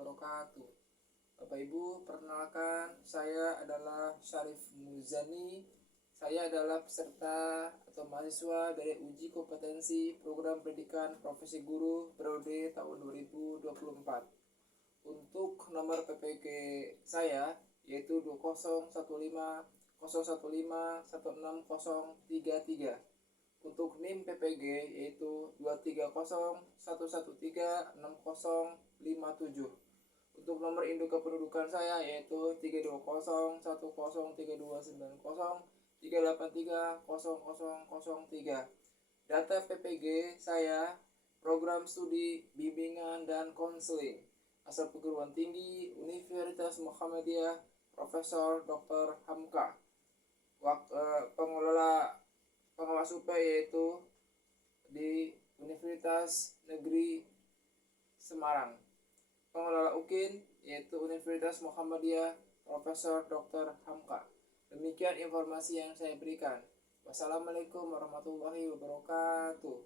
wabarakatuh. Bapak Ibu, perkenalkan saya adalah Syarif Muzani. Saya adalah peserta atau mahasiswa dari uji kompetensi program pendidikan profesi guru periode tahun 2024. Untuk nomor PPG saya yaitu 2015015160033. Untuk NIM PPG yaitu 23011360057. Untuk nomor induk kependudukan saya yaitu 32010310323 Data PPG saya program studi bimbingan dan konseling asal perguruan tinggi Universitas Muhammadiyah Profesor Dr. Hamka. Pengelola UP yaitu di Universitas Negeri Semarang. Pengelola UKIN yaitu Universitas Muhammadiyah Profesor Dr. Hamka. Demikian informasi yang saya berikan. Wassalamualaikum warahmatullahi wabarakatuh.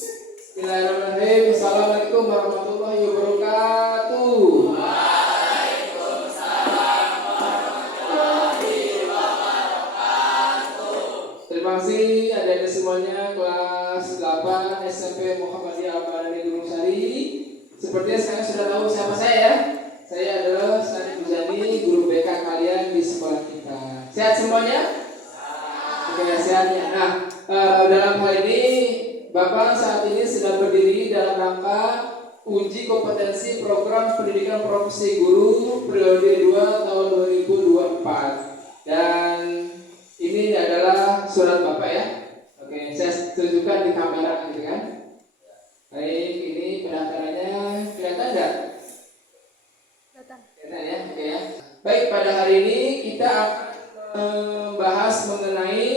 Bismillahirrahmanirrahim. Assalamualaikum warahmatullahi wabarakatuh. Terima kasih adik-adik semuanya kelas 8 SMP Muhammadiyah Al-Badani Gunung Sari. Sepertinya sekarang sudah tahu siapa saya ya. Saya adalah Syarif Muzani, guru BK kalian di sekolah kita. Sehat semuanya? Oke, sehat ya. Nah, dalam hal ini Bapak saat ini sedang berdiri dalam rangka uji kompetensi program pendidikan profesi guru periode 2 tahun 2024. Dan ini adalah surat Bapak ya. Oke, saya tunjukkan di kamera gitu kan. Baik, ini pendaftarannya kelihatan enggak? Kelihatan ya, oke ya. Baik, pada hari ini kita akan membahas mengenai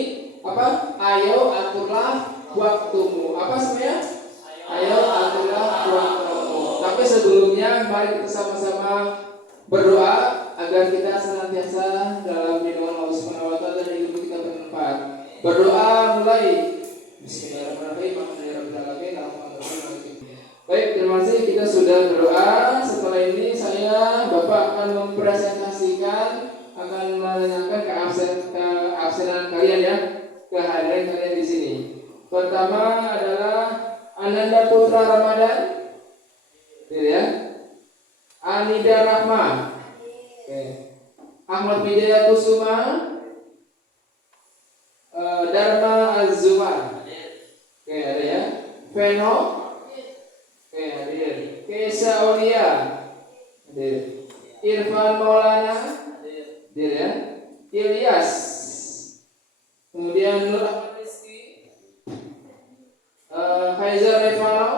apa? Ayo aturlah waktumu. Apa sebenarnya? Ayo aturlah waktumu. Tapi sebelumnya mari kita sama-sama berdoa agar kita senantiasa dalam lindungan Allah Subhanahu wa taala dan ilmu kita bermanfaat. Berdoa mulai. Bismillahirrahmanirrahim. Baik, terima kasih kita sudah berdoa. Setelah ini saya Bapak akan mempresentasikan, akan menanyakan keabsenan kalian ya, kehadiran kalian di sini. Pertama adalah Ananda Putra Ramadan, ya. Anida Rahma, Ahmad Bidaya Kusuma, Dharma Azumar, ada ya. Veno, hadir. Kesa Aulia, hadir. Irfan Maulana, hadir ya. Ilyas, kemudian Nur Ahmad Rizki, Haizar Revano,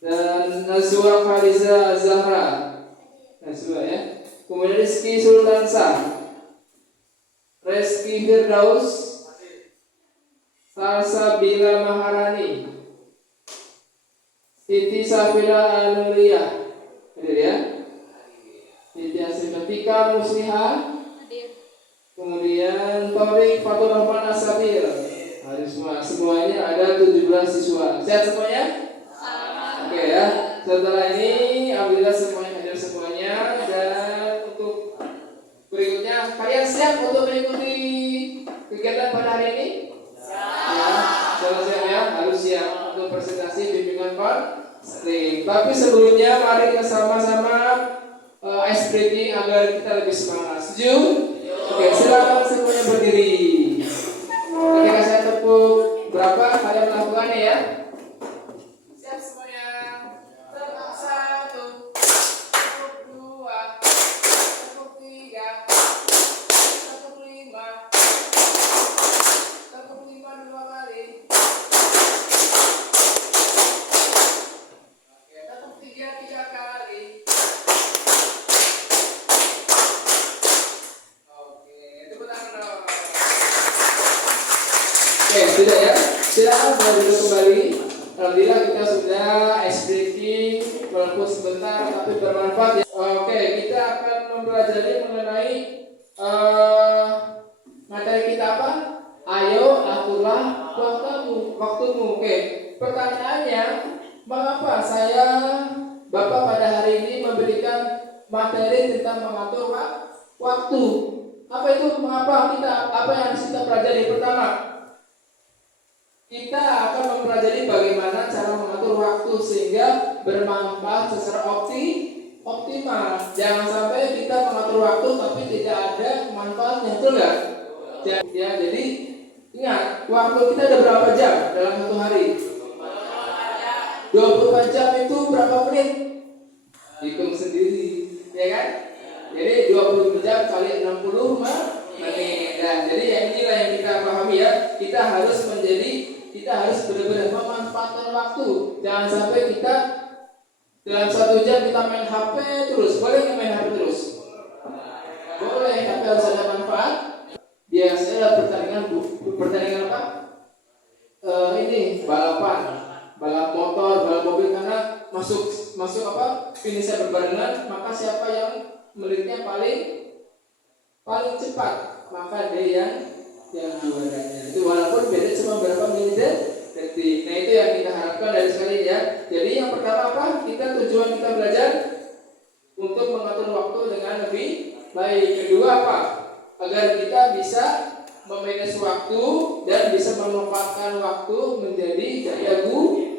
dan Nazwa Khaliza Zahra, Nazwa ya. Kemudian Rizki Sultansa, Reski Firdaus, Salsabila Maharani, Siti Safira Anuria, hadir ya. Siti Asimatika Musliha, kemudian Taurik Fatul Rahman Asabir, hadir semua. Semuanya ada 17 siswa. Sehat semuanya? Oke ya. Setelah ini alhamdulillah semuanya hadir semuanya. Dan untuk berikutnya, kalian siap untuk mengikuti kegiatan pada hari ini? Siap ya, harus siap untuk presentasi bimbingan konseling. Tapi sebelumnya mari kita sama-sama ice breaking agar kita lebih semangat. Setuju? Oke, silakan semuanya berdiri. Oke, kasih tepuk berapa kalian melakukannya ya? Siap semuanya. Tepuk 1, tepuk 2, tepuk 3, tepuk 5, tepuk 5 2 kali. Oke, tepuk 3 kali. Oke, tepuk tangan dong. Oke, sudah ya. Silakan duduk kembali. Alhamdulillah kita sudah ice breaking walaupun sebentar tapi bermanfaat ya. Oke, kita akan mempelajari mengenai materi kita apa? Ayo aturlah waktumu. Oke, pertanyaannya, mengapa saya materi tentang mengatur waktu. Apa itu? Mengapa apa yang harus kita pelajari? Pertama, kita akan mempelajari bagaimana cara mengatur waktu sehingga bermanfaat secara optimal. Jangan sampai kita mengatur waktu tapi tidak ada manfaatnya, betul nggak? Ya, jadi ingat, waktu kita ada berapa jam dalam satu hari? 24 jam itu berapa menit? Hitung sendiri, ya kan? Jadi 20 jam kali 60 menit. Nah, jadi yang inilah yang kita pahami ya. Kita harus benar-benar memanfaatkan waktu. Jangan sampai kita dalam 1 jam kita main HP terus. Boleh nggak main HP terus? Boleh, tapi harus ada manfaat. Biasanya pertandingan apa? Ini balap motor, balap mobil, karena masuk apa? Finishnya berbarengan, maka siapa yang menitnya paling cepat, maka dia yang juaranya. Itu walaupun beda cuma berapa detik. Nah, itu yang kita harapkan dari sekali ya. Jadi yang pertama apa? Tujuan kita belajar untuk mengatur waktu dengan lebih baik. Kedua apa? Agar kita bisa memanage waktu dan bisa memanfaatkan waktu menjadi daya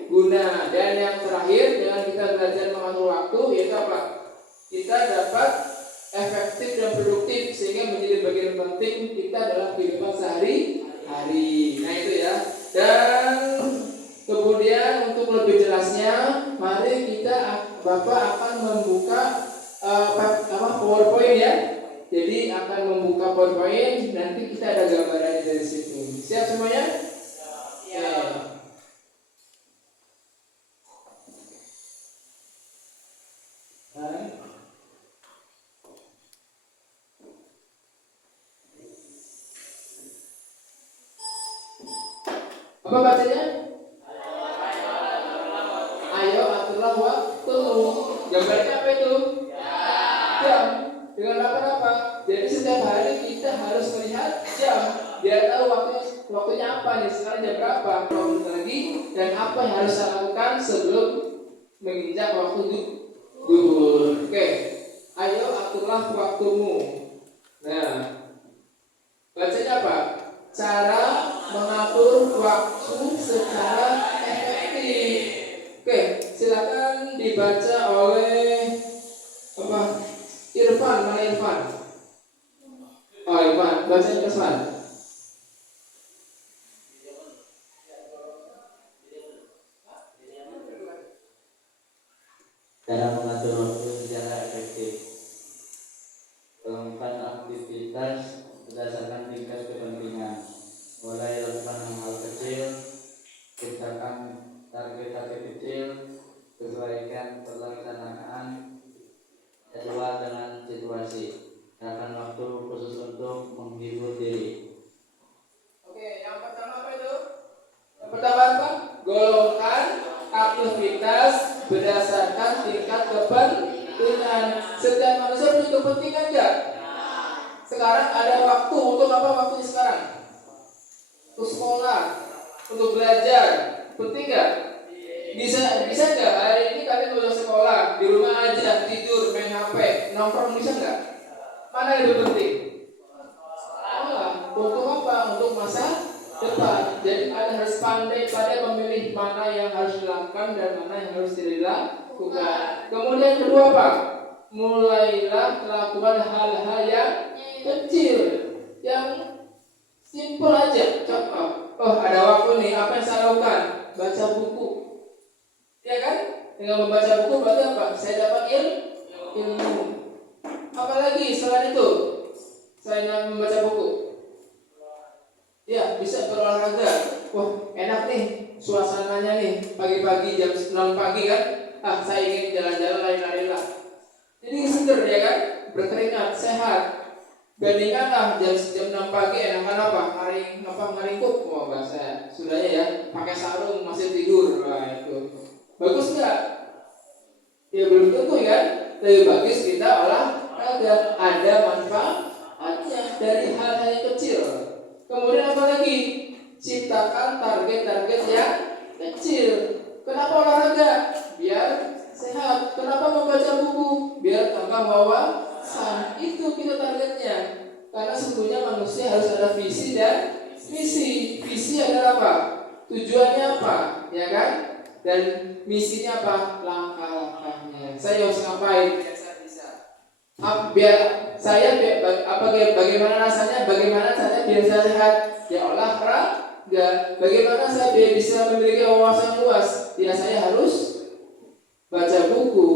guna. Dan yang terakhir, dengan kita belajar mengatur waktu, yaitu apa? Kita dapat efektif dan produktif sehingga menjadi bagian penting kita dalam kehidupan sehari-hari. Nah, itu ya. Dan kemudian untuk lebih jelasnya, mari Bapak akan membuka PowerPoint ya. Jadi akan membuka PowerPoint, nanti kita ada gambarannya dari situ. Siap semuanya? Ya. Apa bacanya? Ayo aturlah waktu. Gambarnya apa itu? Jam. Dengan apa? Jadi setiap hari kita harus melihat jam, biar tahu waktunya apa nih, sekarang jam berapa, lagi, dan apa yang harus saya lakukan sebelum menginjak waktu zuhur. Oke, ayo aturlah waktumu. Nah, bacanya apa? Cara mengatur waktu secara efektif. Oke, silakan dibaca oleh Irfan. Mana Irfan? Oh, Irfan, bacanya Irfan. Cara mengatur waktu secara efektif. Kelompokkan aktivitas berdasarkan tingkat kepentingan. Mulai lakukan hal kecil, ciptakan target kecil, sesuaikan pelaksanaan sesuai dengan situasi. Gunakan waktu khusus untuk menghibur diri. Oke, yang pertama apa itu? Yang pertama apa? Golongkan aktivitas berdasarkan tingkat kepentingan. Setiap manusia punya kepentingan enggak? Sekarang ada waktu untuk apa waktunya sekarang? Untuk sekolah, untuk belajar. Penting enggak? Bisa enggak hari ini kalian boleh sekolah, di rumah aja tidur, main HP, nongkrong, bisa enggak? Mana yang lebih penting? Untuk apa? Untuk masa depan. Jadi kalian harus pandai pada memilih mana yang harus dilakukan dan mana yang harus tidak dilakukan. Kemudian kedua apa? Mulailah melakukan hal-hal yang kecil, yang simpel aja. Contoh, ada waktu nih, apa yang saya lakukan? Baca buku. Ya kan? Dengan membaca buku berarti apa? Saya dapat ilmu. Apalagi selain itu, saya membaca buku. Ya, bisa berolahraga. Wah, enak nih suasananya nih. Pagi-pagi jam 9 pagi kan? Saya ingin jalan-jalan lari-lari lah. Jadi seger ya kan? Berkeringat, sehat. Bandingkanlah jam 6 pagi enakan apa? Ngaringkuk. Wah, bahasa sudahnya ya. Pakai sarung masih tidur. Nah, itu. Bagus enggak? Ya belum tentu ya. Lebih bagus kita olahraga. Ada manfaatnya dari hal-hal yang kecil. Kemudian apa lagi? Ciptakan target-target yang kecil. Kenapa olahraga? Biar sehat. Kenapa membaca buku? Biar tambah bertambah wawasan. Itu kita targetnya. Karena sebetulnya manusia harus ada visi dan misi. Visi adalah apa? Tujuannya apa? Ya kan? Dan misinya apa? Langkah-langkahnya. Saya harus ngapain? Biar saya bisa. Bagaimana rasanya? Bagaimana caranya biar saya sehat? Ya olahraga. Bagaimana saya biar bisa memiliki wawasan luas? Ya saya harus baca buku,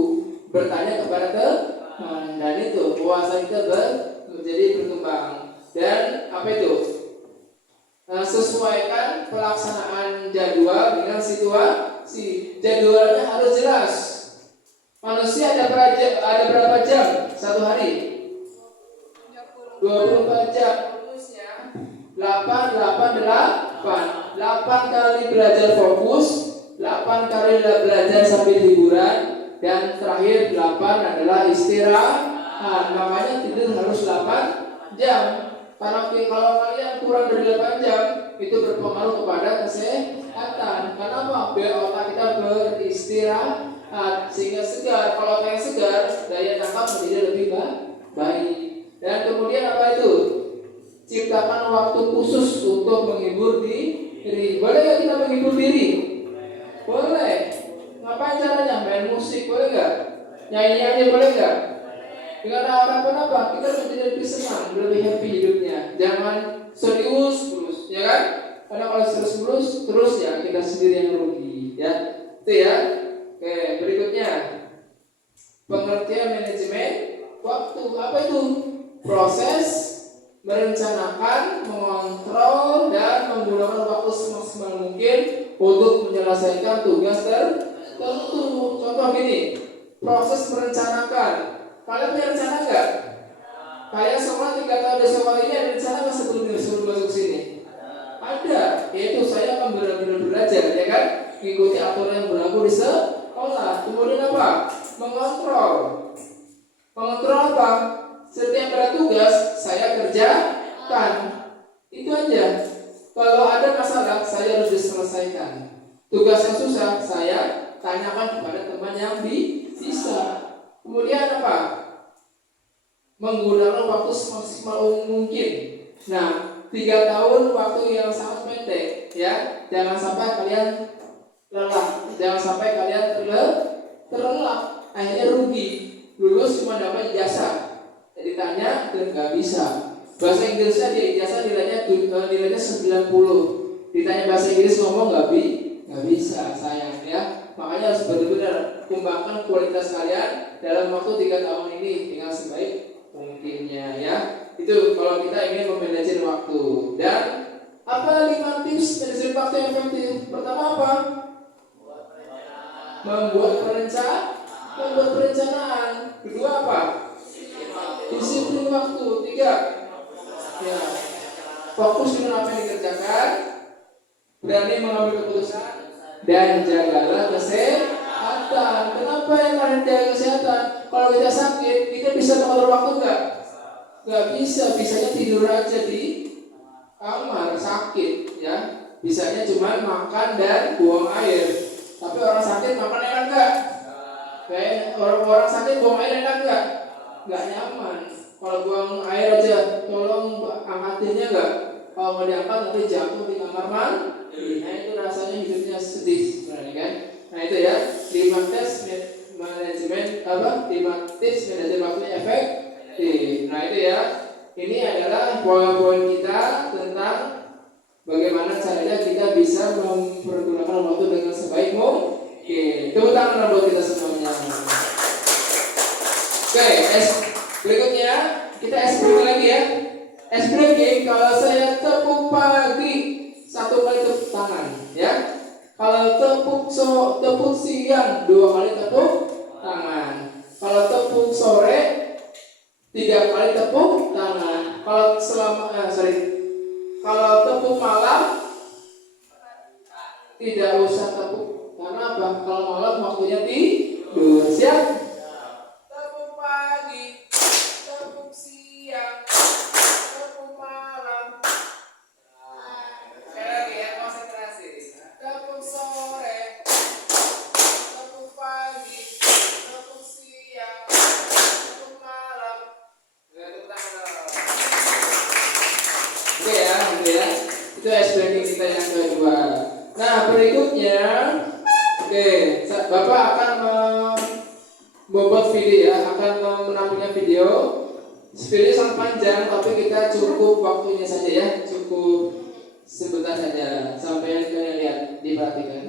bertanya kepada teman, dan itu wawasan kita menjadi berkembang. Dan apa itu? Sesuaikan pelaksanaan jadwal dengan situasi. Jadwalnya harus jelas. Manusia ada berapa jam satu hari? 24 jam. Rumusnya 8 kali belajar fokus, 8 kali belajar sambil hiburan, dan terakhir 8 adalah istirahat. Makanya tidur harus 8 jam. Karena kalau kalian kurang dari 8 jam, itu berpengaruh kepada kesehatan. Kenapa? Biar otak kita beristirahat sehingga segar. Kalau kayak segar, daya tangkap menjadi lebih baik. Dan kemudian apa itu? Ciptakan waktu khusus untuk menghibur diri. Boleh nggak kita menghibur diri? Boleh. Ngapain caranya? Main musik boleh nggak? Nyanyi aja boleh nggak? Dengan apa? Kita menjadi lebih senang, lebih happy hidupnya. Jangan serius terus, ya kan? Karena kalau serius terus ya kita sendiri yang rugi, ya. Itu ya. Oke, berikutnya pengertian manajemen waktu. Apa itu? Proses merencanakan, mengontrol, dan menggunakan waktu semaksimal mungkin untuk menyelesaikan tugas tertentu. Contoh gini, proses merencanakan. Kalian punya rencana nggak? Kalian sekolah 3 tahun di sekolah ini ada rencana nggak sebelum masuk sini? Ada, yaitu saya akan benar-benar belajar, ya kan? Mengikuti aturan yang berlaku di sekolah. Kemudian apa? Mengontrol. Mengontrol apa? Setiap ada tugas saya kerjakan. Itu aja. Kalau ada masalah saya harus diselesaikan. Tugas yang susah saya tanyakan kepada teman yang bisa. Kemudian apa? Menggunakan waktu semaksimal mungkin. Nah, 3 tahun waktu yang sangat pendek, ya. Jangan sampai kalian lelah, jangan sampai kalian terlelap, akhirnya rugi. Lulus cuma dapat ijazah. Ditanya dan nggak bisa. Bahasa Inggrisnya di ijazah nilainya 90. Ditanya bahasa Inggris ngomong nggak bisa, sayang ya. Makanya harus benar-benar kembangkan kualitas kalian dalam waktu 3 tahun ini dengan sebaik mungkinnya, ya. Itu kalau kita ingin memanage waktu. Dan apa 5 tips manajemen waktu yang efektif? Pertama apa? Membuat perencanaan. Kedua apa? Disiplin waktu. 3, ya, fokus dengan apa yang dikerjakan, berani mengambil keputusan, dan jagalah kesehatan. Kenapa yang kalian jaga kesehatan? Kalau kita sakit, kita bisa mengatur waktu nggak? Nggak bisa. Bisanya tidur aja di kamar sakit, ya. Bisanya cuma makan dan buang air. Tapi orang sakit makan enak nggak? Kayak orang sakit buang air enak nggak? Nggak nyaman. Kalau buang air aja, tolong angkatinnya nggak? Kalau mau diangkat nanti jatuh di kamar mandi. Nah itu rasanya hidupnya sedih sebenarnya kan. Nah itu ya 5 tips manajemen waktunya efektif. Nah itu ya. Ini adalah poin-poin kita tentang bagaimana caranya kita bisa mempergunakan waktu dengan sebaik mungkin. Tepuk tangan buat kita semuanya. Oke, berikutnya kita break lagi ya. Breaking, kalau saya tepuk pagi 1 kali tepuk tangan, ya. Kalau tepuk siang 2 kali tepuk tangan. Kalau tepuk sore 3 kali tepuk tangan. Kalau tepuk malam tidak usah tepuk. Karena apa? Kalau malam waktunya tidur. Siap? Tepuk pagi, tepuk siang, tepuk malam. Sekali lagi ya, konsentrasi. Tepuk sore, tepuk pagi, tepuk siang, tepuk ya. Itu ice breaking kita yang kedua. Nah berikutnya, oke, Bapak akan membuat video ya, akan menampilkan video. Video sangat panjang, tapi kita cukup waktunya saja ya, cukup sebentar saja sampai kalian lihat, diperhatikan.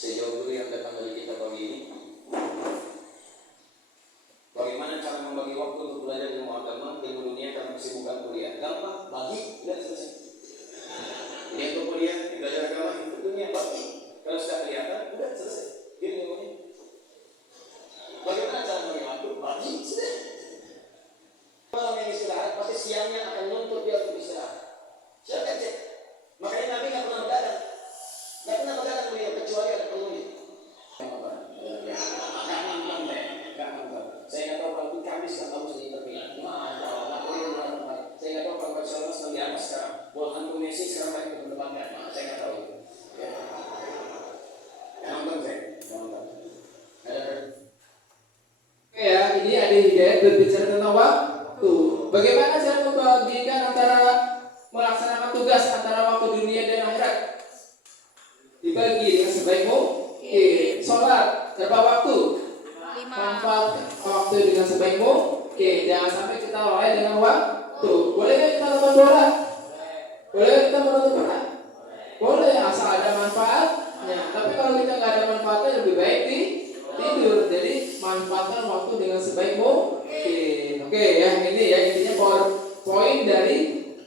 Sejauh guru yang datang dari kita pagi ini, bagaimana cara membagi waktu untuk belajar ilmu agama, ilmu dunia karena kesibukan kuliah? Gampang, bagi, udah selesai. Ini untuk kuliah, belajar agama, untuk dunia, bagi. Kalau sudah kelihatan, udah selesai. Ini ilmunya. Bagaimana cara membagi waktu? Bagi, sudah. Malam yang istirahat, pasti siangnya akan nuntut dia untuk istirahat. Silakan cek. Makanya Nabi nggak pernah begadang. Nggak pernah begadang beliau kecuali ada perlunya. Saya nggak tahu kalau Kamis kan kamu sudah terpilih. Saya nggak tahu kalau Barcelona sedang di atas sekarang. Bola hantu Messi sekarang lagi berdebatkan. Saya nggak tahu itu. Yang nonton saya, nonton. Ada. Oke ya, ini ada Hidayat berbicara tentang waktu. Bagaimana cara membagikan antara melaksanakan tugas antara waktu dunia dan akhirat? Dibagi dengan sebaik mungkin. Sholat berapa waktu? 5. Manfaat waktu dengan sebaik mungkin. Jangan sampai kita lalai dengan waktu. Boleh nggak kita nonton bola? Boleh nggak kita menonton bola? Boleh, asal ada manfaatnya. Tapi kalau kita nggak ada manfaatnya, lebih baik tidur. Jadi manfaatkan waktu dengan sebaik mungkin. Oke ya, ini ya intinya poin dari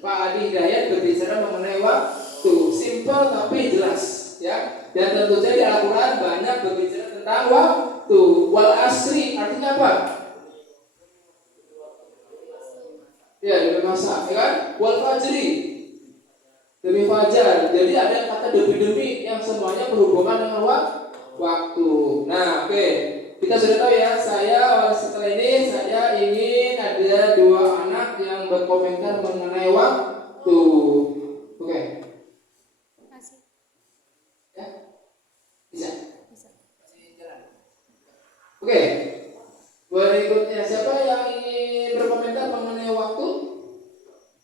Pak Adi Hidayat berbicara mengenai waktu. Simple tapi jelas ya. Dan tentu saja di Al-Quran banyak berbicara tentang waktu. Wal asri artinya apa? Ya demi masa, ya kan? Wal fajri demi fajar. Jadi ada kata demi-demi yang semuanya berhubungan dengan waktu. Nah, oke. Kita sudah tahu ya, setelah ini saya ingin ada 2 anak yang berkomentar mengenai waktu. Oke. Masih. Ya? Bisa? Bisa. Oke. Berikutnya siapa yang ingin berkomentar mengenai waktu?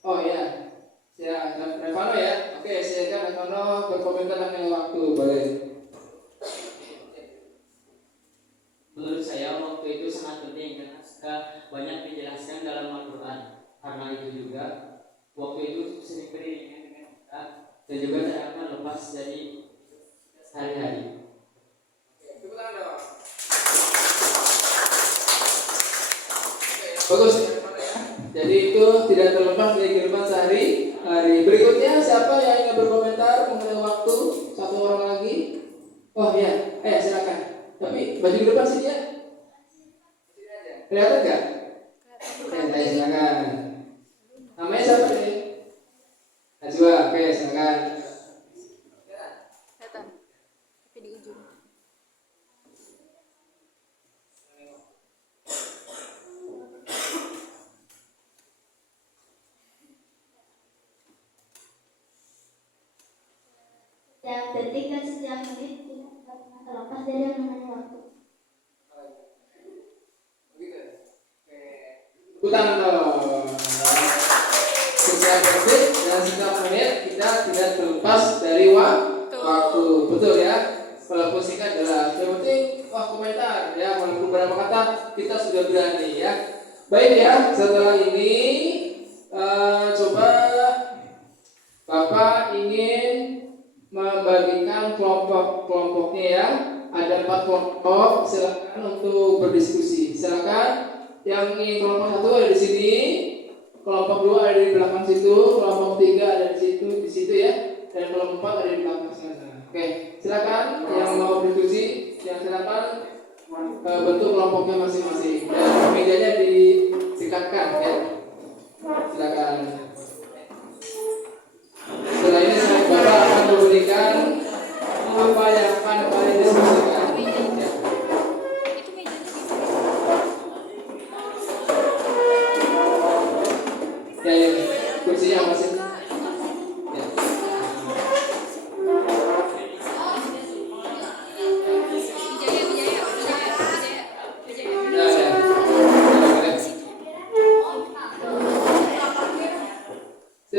Oh ya. Ya, Revano ya. Oke, silakan Revano berkomentar mengenai waktu, boleh. Menurut saya waktu itu sangat penting karena sudah banyak dijelaskan dalam Al-Quran. Karena itu juga waktu itu sering beriringan dengan kita dan juga tidak akan lepas dari hari-hari. Bagus. Jadi itu tidak terlepas dari kehidupan sehari-hari. Berikutnya siapa yang ingin berkomentar mengenai waktu? Satu orang lagi. Oh ya, silakan. Tapi baju di depan sini ya. Kelihatan nggak? Silakan. Namanya siapa nih? Najwa. Oke, silakan. Kelihatan. Tapi di ujung. Setiap detik dan setiap menit tidak pernah terlepas dari yang namanya waktu. Hutan dong. Setiap detik dan setiap menit kita tidak terlepas dari waktu. Betul ya. Walaupun singkat jelas. Yang penting komentar ya. Walaupun beberapa kata kita sudah berani ya. Baik ya. Setelah ini coba Bapak ingin membagikan kelompok-kelompoknya ya. Ada 4 kelompok. Silakan untuk berdiskusi. Silakan. Yang ingin kelompok 1 ada di sini, kelompok 2 ada di belakang situ, kelompok 3 ada di situ ya, dan kelompok 4 ada di belakang sana. Oke, silakan yang mau berdiskusi, yang silakan bentuk kelompoknya masing-masing dan mejanya disingkatkan ya. Silakan. Setelah ini Bapak akan memberikan apa yang akan kalian diskusikan. Itu mejanya di mana? Ya, kursinya masih.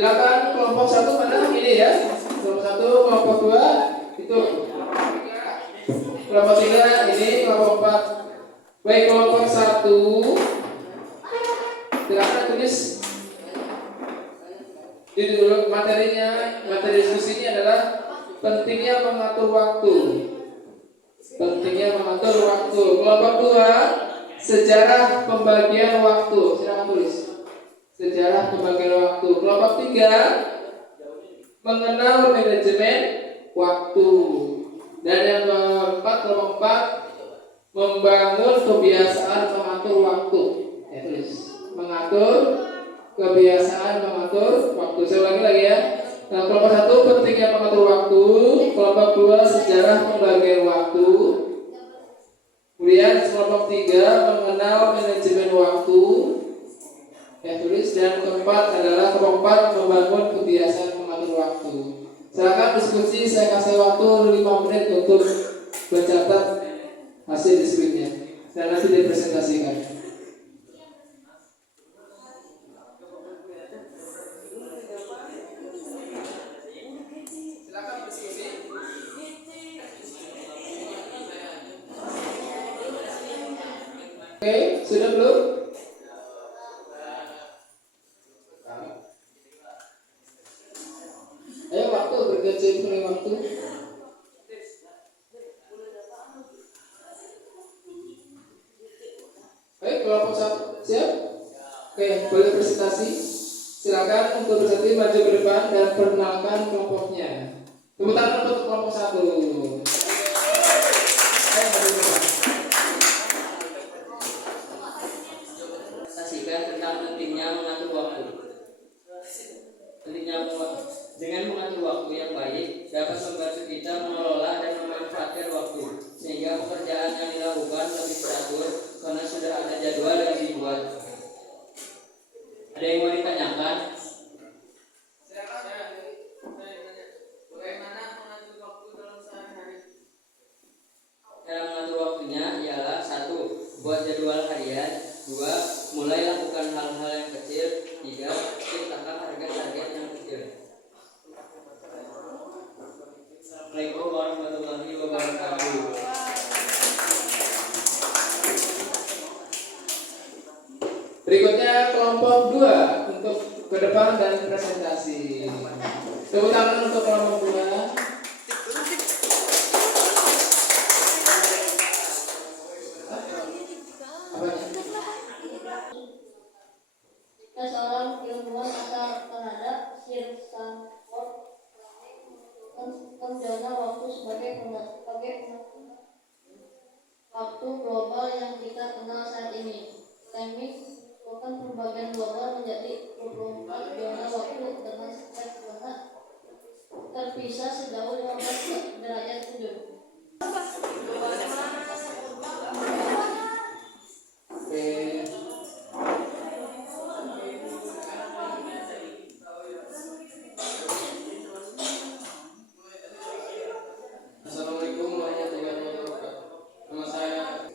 Silakan kelompok 1 mana ini ya. Kelompok 1, kelompok 2 itu. Kelompok 3 ini, kelompok 4. Baik, kelompok 1 silakan tulis judul materinya. Materi diskusinya adalah pentingnya mengatur waktu. Pentingnya mengatur waktu. Kelompok 2 sejarah pembagian waktu. Silakan tulis sejarah pembagian waktu. Kelompok 3 mengenal manajemen waktu. Dan yang keempat, kelompok 4 membangun kebiasaan mengatur waktu. Ya, tulis mengatur kebiasaan mengatur waktu. Saya ulangi lagi ya. Nah, kelompok 1 pentingnya mengatur waktu. Kelompok 2 sejarah pembagian waktu. Kemudian kelompok 3 mengenal manajemen waktu. Ya, tulis. Dan keempat adalah kelompok 4 membangun kebiasaan mengatur waktu. Silakan diskusi, saya kasih waktu 5 menit untuk mencatat hasil diskusinya dan nanti dipresentasikan. Silakan diskusi. Oke, sudah belum? Ayo waktu berganti mulai waktu. Baik, kelompok 1 siap? Oke, boleh presentasi. Silakan untuk presentasi maju ke depan dan perkenalkan kelompoknya. Tepuk tangan untuk kelompok 1. Ayo maju ke depan. Presentasikan tentang pentingnya mengatur waktu. Dengan mengatur waktu yang baik dapat membantu kita mengelola dan memanfaatkan waktu sehingga pekerjaan yang dilakukan lebih teratur karena sudah ada jadwal yang dibuat. Ada yang mau ditanyakan? Bagaimana mengatur waktu dalam sehari-hari? Cara mengatur waktunya ialah 1. Buat jadwal harian. 2. Mulai lakukan hal-hal yang kecil. 3. Ciptakan target-target yang kecil. Assalamualaikum warahmatullahi wabarakatuh. Berikutnya kelompok 2 untuk ke depan dan presentasi. Tepuk tangan untuk kelompok 2. Jika seorang ilmuwan asal Kanada, Sir Stanford, menentukan sistem zona waktu sebagai waktu global yang kita kenal saat ini. Teknik merupakan pembagian global menjadi 24 zona waktu dengan setiap zona terpisah sejauh 15 derajat sudut. Assalamualaikum warahmatullahi wabarakatuh. Nama saya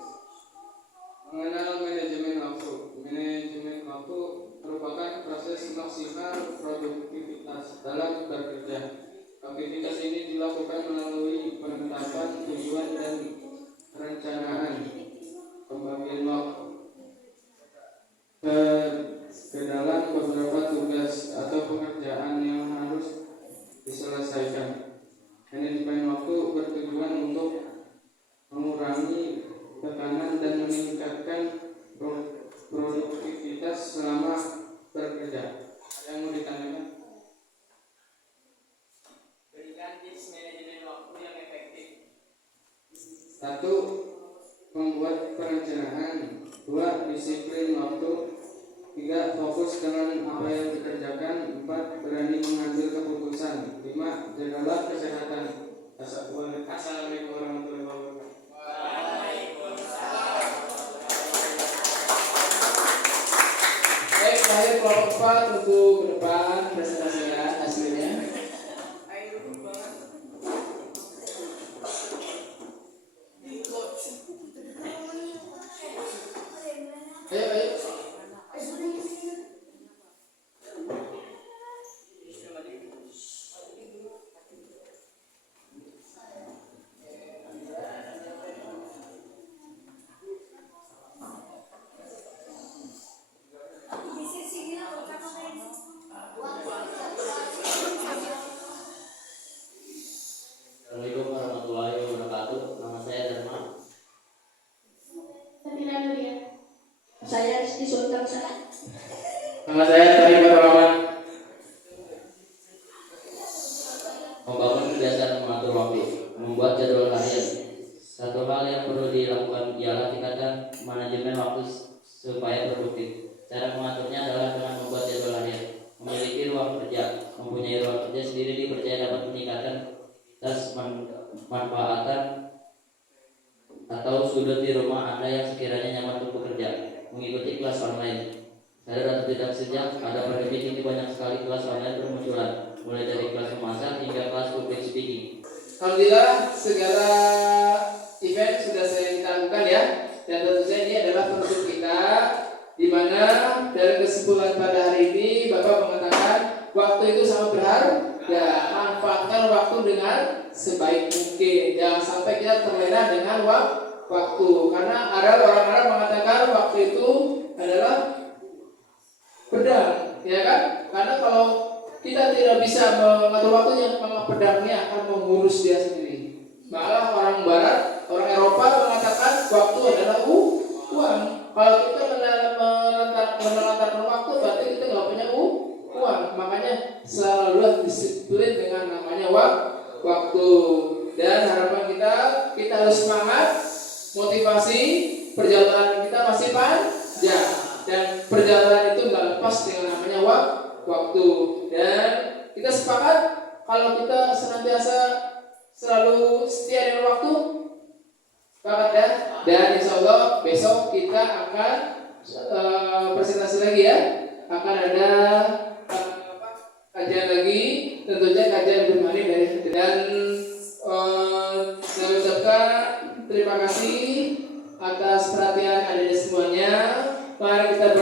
mengenal manajemen waktu. Manajemen waktu merupakan proses maksimal produktivitas dalam bekerja. Aktivitas ini dilakukan melalui penetapan tujuan dan perencanaan pembagian waktu ke dalam beberapa tugas atau pekerjaan yang harus diselesaikan. Manajemen waktu bertujuan untuk mengurangi tekanan dan meningkatkan produktivitas selama bekerja. Yang mau ditanyakan? Berikan tips manajemen waktu yang efektif. 1. Membuat perencanaan. 2. Disiplin waktu. 3. Fokus dengan apa yang dikerjakan. 4. Berani mengambil keputusan. 5. Jagalah kesehatan. Assalamualaikum warahmatullahi wabarakatuh. Baik, terakhir kelompok 4 untuk ke depan presentasinya hasilnya. Ayo. kalian. Saya Rizky Sultan Sana. Nama saya Tari Batarawan. Membangun kebiasaan mengatur waktu, membuat jadwal harian. Satu hal yang perlu dilakukan ialah tingkatkan manajemen waktu supaya produktif. Cara mengaturnya adalah dengan membuat jadwal harian, memiliki ruang kerja, mempunyai ruang kerja sendiri dipercaya dapat meningkatkan manfaatan atau sudut di rumah Anda yang sekiranya nyaman untuk bekerja, mengikuti kelas online. Sadar atau tidak sejak ada pandemi ini banyak sekali kelas online bermunculan, mulai dari kelas memasak hingga kelas public speaking. Alhamdulillah segala event sudah saya lakukan ya, dan tentu saja ini adalah penutup kita, di mana dari kesimpulan pada hari ini Bapak mengatakan waktu itu sangat berharga, manfaatkan waktu dengan sebaik mungkin, jangan sampai kita terlena dengan waktu, karena ada orang-orang mengatakan waktu itu adalah pedang, ya kan? Karena kalau kita tidak bisa mengatur waktunya, maka pedangnya akan mengurus dia sendiri. Malah orang Barat, orang Eropa mengatakan waktu adalah uang. Kalau kita menelantarkan waktu, berarti kita nggak punya uang. Makanya selalu disiplin dengan namanya waktu. Dan harapan kita harus semangat, motivasi, perjalanan kita masih panjang. Dan perjalanan itu nggak lepas dengan namanya waktu. Dan kita sepakat kalau kita senantiasa selalu setia dengan waktu, sepakat ya. Dan insya Allah besok kita akan presentasi lagi ya. Akan ada kajian lagi, tentunya kajian bermari dari dan saya ucapkan terima kasih atas perhatian adik-adik semuanya. Mari kita